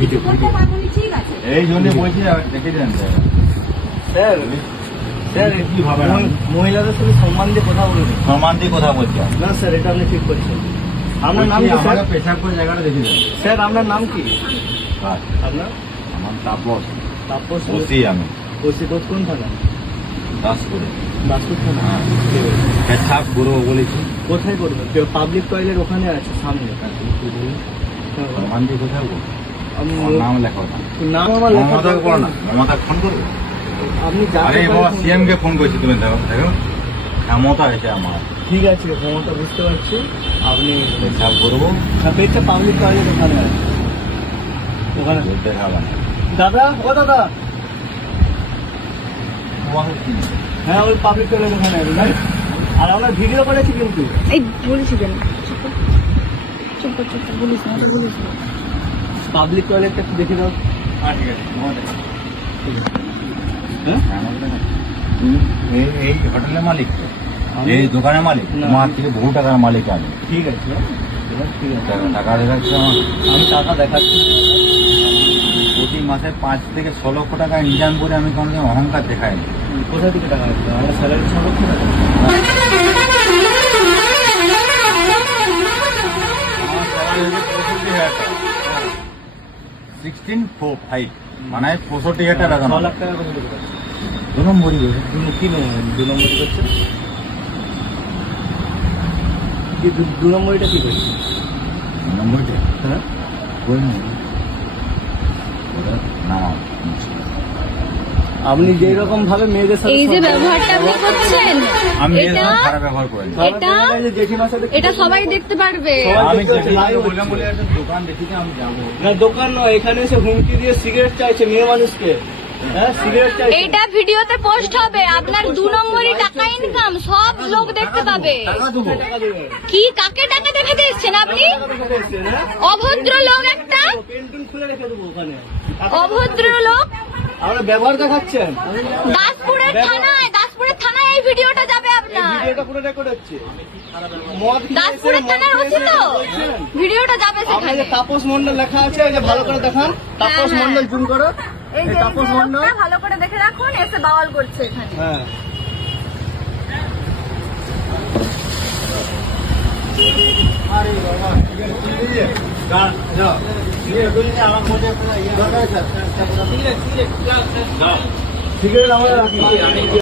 কিছু করতে পারব না, ঠিক আছে। এই জন্য বলছি দেখে দেন স্যার স্যার কি? মহি- মহিলাদের সাথে সম্মান দিয়ে কথা বলুন সম্মান দিয়ে কথা বলছি। না স্যার এটা আপনি ঠিক করছেন। আপনার নাম কি স্যার? পেশাব করে জায়গাটা দেখে দেন। স্যার আপনার নাম কি। আপনার? আমার তাপস। তাপস বসি আমি। ওসি কোচ কোন থানা? দাস করে দাসপুর থানা। হ্যাঁ। পেশাব করব বলেছি। কোথায় করবেন পাবলিক টয়লেট ওখানে আছে সামনে? হ্যাঁ, সম্মান দিয়ে কোথায় করব আমি আমার নাম লেখা নাম আমার লেখা মমতাকে না মমতা ফোন করব? আপনি আরে বাবা ফোন সিএম কে ফোন করেছি তুমি দেখো দেখো। ক্ষমতা হয়েছে আমার। ঠিক আছে ক্ষমতা বুঝতে পারছি। আপনি পেশাব করব। পেটটা পাবলিক টয়লেট ওখানে আছে। ওখানে। হবে দাদা ও দাদা। হ্যাঁ ওই পাবলিক টয়লেট ওখানে আছে না? আর আমরা ভিডিও করেছি কিন্তু। এই বলেছি কেন? চুপ। চুপ চুপ বলিস না বলিস না। পাবলিক টয়লেটটা একটু দেখে দাও হ্যাঁ ঠিক আছে। হ্যাঁ? তুমি এই হোটেলের মালিক এই দোকানের মালিক। তোমার থেকে বহু টাকার মালিক আমি। ঠিক আছে ঠিক আছে। টাকা- টাকা দেখাচ্ছে আমার। আমি টাকা দেখাচ্ছি। প্রতি মাসে পাঁচ থেকে ছ লক্ষ টাকা ইনকাম করে আমি কোনোদিন অহংকার দেখাইনি। কোথা থেকে টাকা আমার স্যালারি সম্পর্কে? না সিক্সটিন ফোর ফাইভ মানে পঁয়ষট্টি হাজার টাকা দাম। লাখ টাকা দু নম্বরই কি দু নম্বরই করছে? দু নম্বরটা কি করছে নম্বরটা হ্যাঁ কই না ওটা না আপনি যেই রকম ভাবে মেয়েদের সাথে এই যে ব্যবহারটা আপনি করছেন আমি এর এটা খারাপ ব্যবহার করি এটা- যে এটা সবাই দেখতে পারবে। আমি বললাম বলে একটা দোকান দেখিতে আমি যাব। না দোকান নয় এখানে এসে হুমকি দিয়ে সিগারেট চাইছে মেয়ে মানুষকে। হ্যাঁ এইটা ভিডিওতে পোস্ট হবে আপনার দু নম্বরই টাকা ইনকাম সব লোক দেখতে পাবে। কি কাকে টাকা দেখাতে এসছেন আপনি? হ্যাঁ? অভদ্র লোক একটা। পেন্টুন খুলে রেখে দেবো ওখানে। অভদ্র লোক আমরা ব্যবহার দেখাচ্ছেন। দাসপুরের থানায় দাসপুরের থানায় এই ভিডিওটা যাবে আপনার। ভিডিওটা পুরো রেকর্ড হচ্ছে। দাসপুরের থানার ওসি তো? ভিডিওটা যাবে সেখানে। তাপস মন্ডল লেখা আছে এই যে ভালো করে দেখান। তাপস হ্যাঁ। মন্ডল জুম করো। এই যে তাপস মন্ডল ভালো করে দেখে রাখুন এসে বাওয়াল করছে এখানে। হ্যাঁ। আরে বাবা ঠিক আছে যাও। সিগারেট আমার